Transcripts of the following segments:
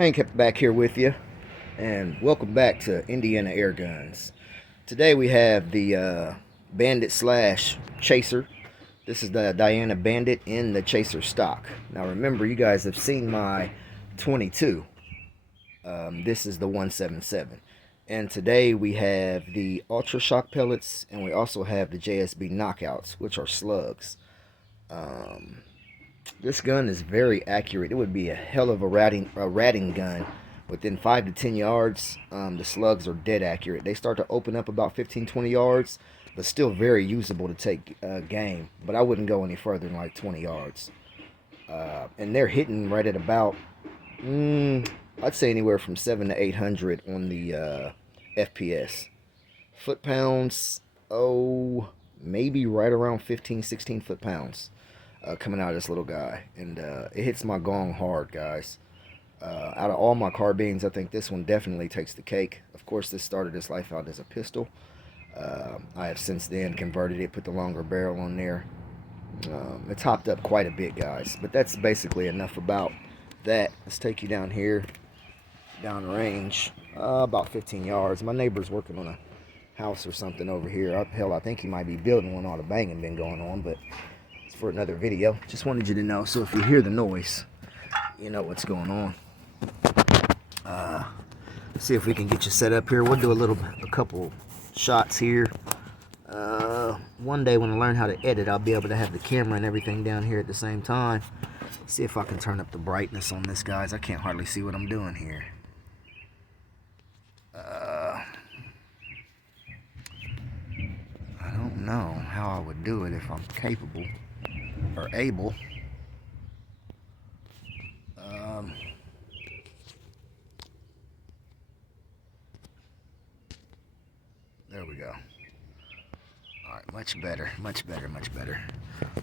Hank back here with you, and welcome back to Indiana Airguns. Today we have the Bandit slash Chaser. This is the Diana Bandit in the Chaser stock. Now remember, you guys have seen my 22. This is the 177. And today we have the Ultra Shock pellets, and we also have the JSB knockouts, which are slugs. This gun is very accurate. It would be a hell of a ratting gun. Within 5 to 10 yards, the slugs are dead accurate. They start to open up about 15, 20 yards, but still very usable to take game. But I wouldn't go any further than like 20 yards. And they're hitting right at about, I'd say anywhere from 7 to 800 on the FPS. Foot pounds, maybe right around 15, 16 foot pounds. Coming out of this little guy, and it hits my gong hard, guys. Out of all my carbines, I think this one definitely takes the cake. Of course, this started its life out as a pistol. I have since then converted it, put the longer barrel on there. It's hopped up quite a bit, guys, but that's basically enough about that. Let's take you down here, down range, about 15 yards. My neighbor's working on a house or something over here. Hell, I think he might be building one. All the banging been going on, but for another video. Just wanted you to know, so if you hear the noise, you know what's going on. See if we can get you set up here. We'll do a couple shots here. One day when I learn how to edit, I'll be able to have the camera and everything down here at the same time. See if I can turn up the brightness on this, guys. I can't hardly see what I'm doing here. I don't know how I would do it if I'm capable or able. There we go. Alright, much better, much better, much better.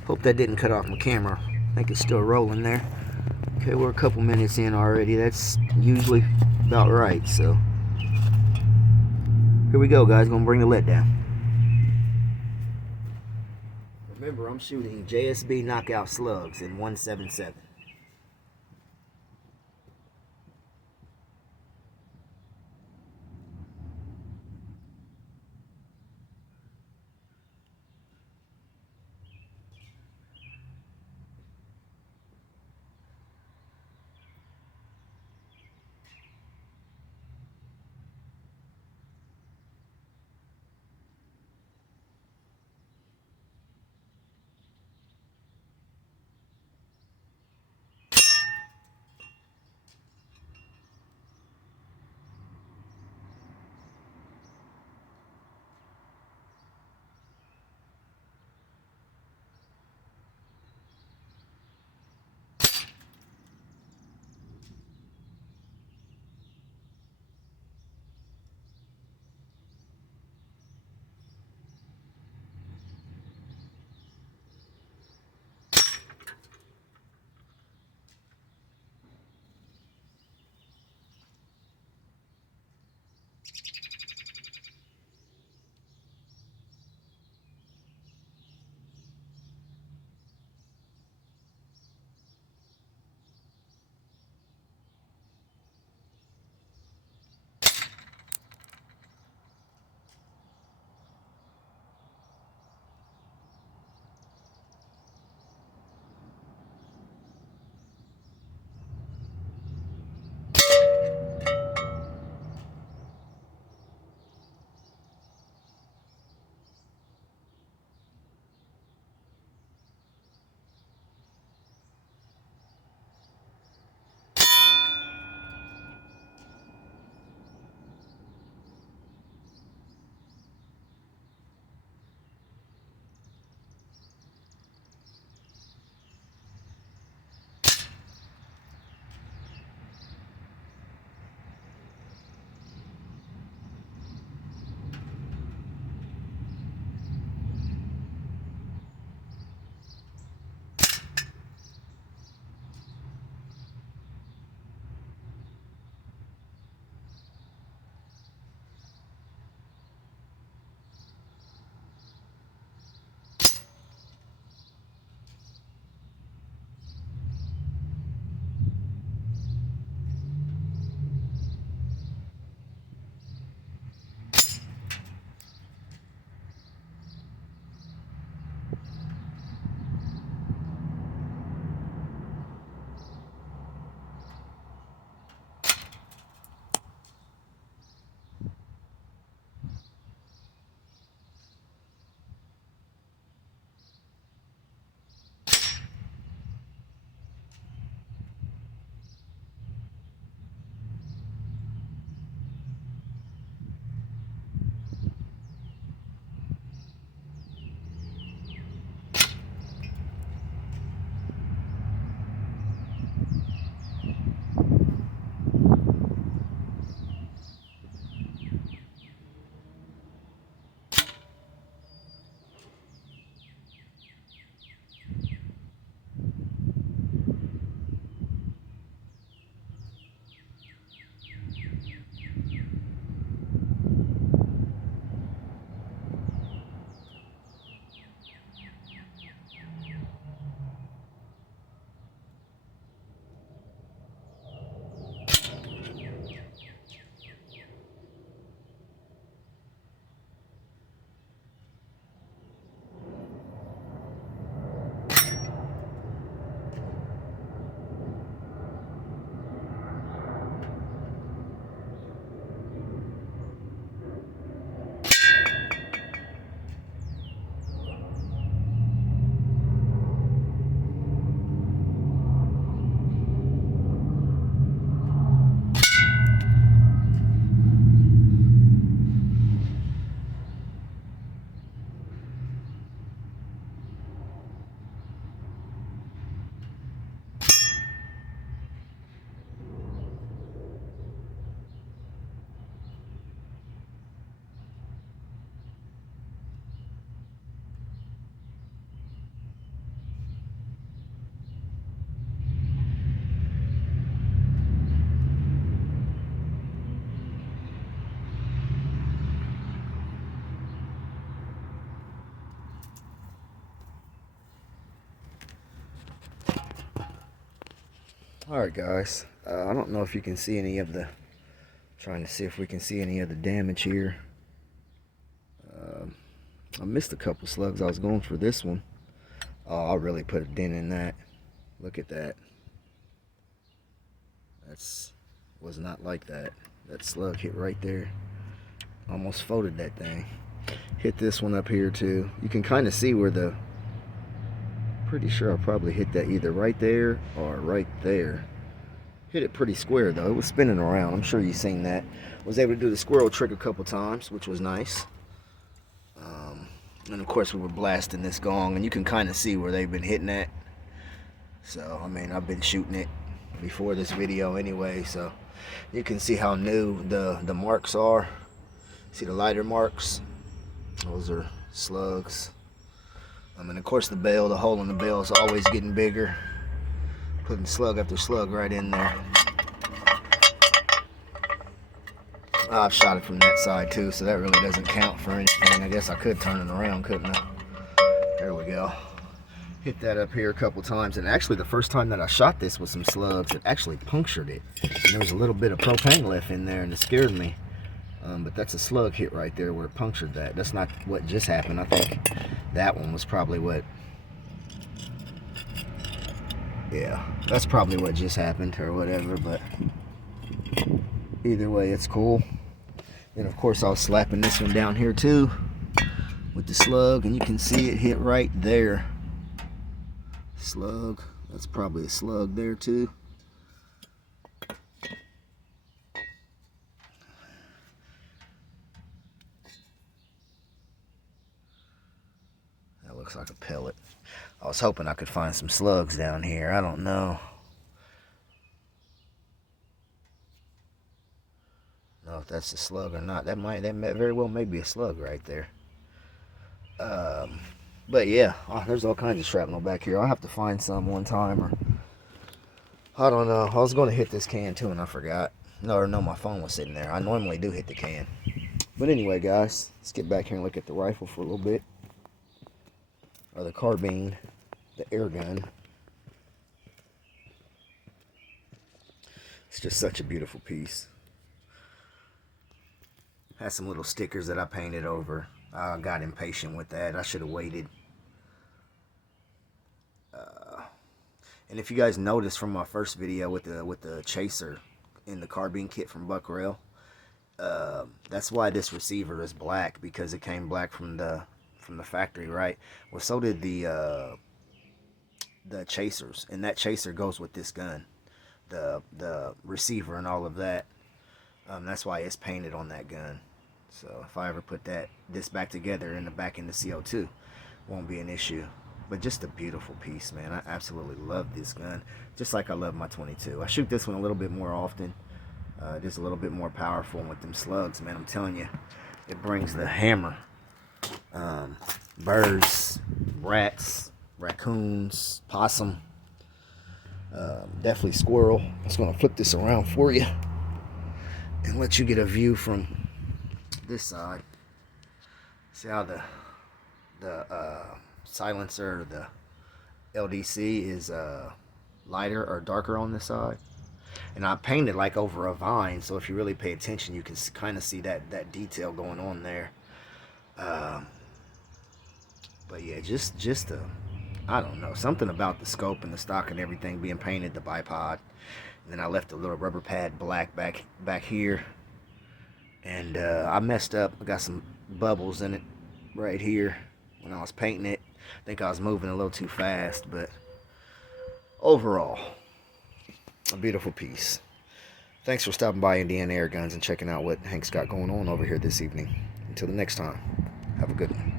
Hope that didn't cut off my camera. I think it's still rolling there. Okay, we're a couple minutes in already. That's usually about right, so. Here we go, guys. Gonna bring the lead down. Remember, I'm shooting JSB knockout slugs in 177. Alright guys, I don't know if you can see any of the, trying to see if we can see any of the damage here. I missed a couple slugs. I was going for this one. Oh, I really put a dent in that. Look at that. Was not like that. That slug hit right there. Almost folded that thing. Hit this one up here too. You can kind of see where the, pretty sure I probably hit that either right there or right there. Hit it pretty square though. It was spinning around. I'm sure you've seen that. Was able to do the squirrel trick a couple times, which was nice. And of course we were blasting this gong, and you can kind of see where they've been hitting at. So I mean, I've been shooting it before this video anyway, so you can see how new the marks are. See the lighter marks? Those are slugs. And of course the bail, the hole in the bail is always getting bigger. Putting slug after slug right in there. I've shot it from that side too, so that really doesn't count for anything. I guess I could turn it around, couldn't I? There we go. Hit that up here a couple times, and actually the first time that I shot this with some slugs, it actually punctured it. And there was a little bit of propane left in there, and it scared me. But that's a slug hit right there where it punctured that. That's not what just happened. I think that one was probably what, yeah, that's probably what just happened or whatever, but either way, it's cool. And of course I was slapping this one down here too with the slug, and you can see it hit right there. Slug, that's probably a slug there too. That looks like a pellet. I was hoping I could find some slugs down here. I don't know. Know if that's a slug or not. That very well may be a slug right there. But yeah, there's all kinds of shrapnel back here. I'll have to find some one time, or I don't know. I was going to hit this can too, and I forgot. No, my phone was sitting there. I normally do hit the can. But anyway, guys, let's get back here and look at the rifle for a little bit, or the carbine, the air gun. It's just such a beautiful piece. Has some little stickers that I painted over. I got impatient with that. I should have waited. And if you guys noticed from my first video with the chaser in the carbine kit from Buck Rail, that's why this receiver is black, because it came black from the factory, right? Well, so did the chasers, and that chaser goes with this gun, the receiver and all of that. That's why it's painted on that gun. So if I ever put this back together in the back end of CO2, won't be an issue. But just a beautiful piece, man. I absolutely love this gun, just like I love my 22. I shoot this one a little bit more often, just a little bit more powerful. And with them slugs, man, I'm telling you, it brings the hammer. Birds, rats, raccoons, possum, definitely squirrel. I'm just gonna flip this around for you and let you get a view from this side. See how the silencer, the LDC is lighter or darker on this side, and I painted like over a vine, so if you really pay attention you can kind of see that detail going on there. But yeah, just I don't know, something about the scope and the stock and everything being painted, the bipod. And then I left a little rubber pad black back here, and I messed up. I got some bubbles in it right here when I was painting it. I think I was moving a little too fast, but overall, a beautiful piece. Thanks for stopping by Indiana Airguns and checking out what Hank's got going on over here this evening. Until the next time, have a good one.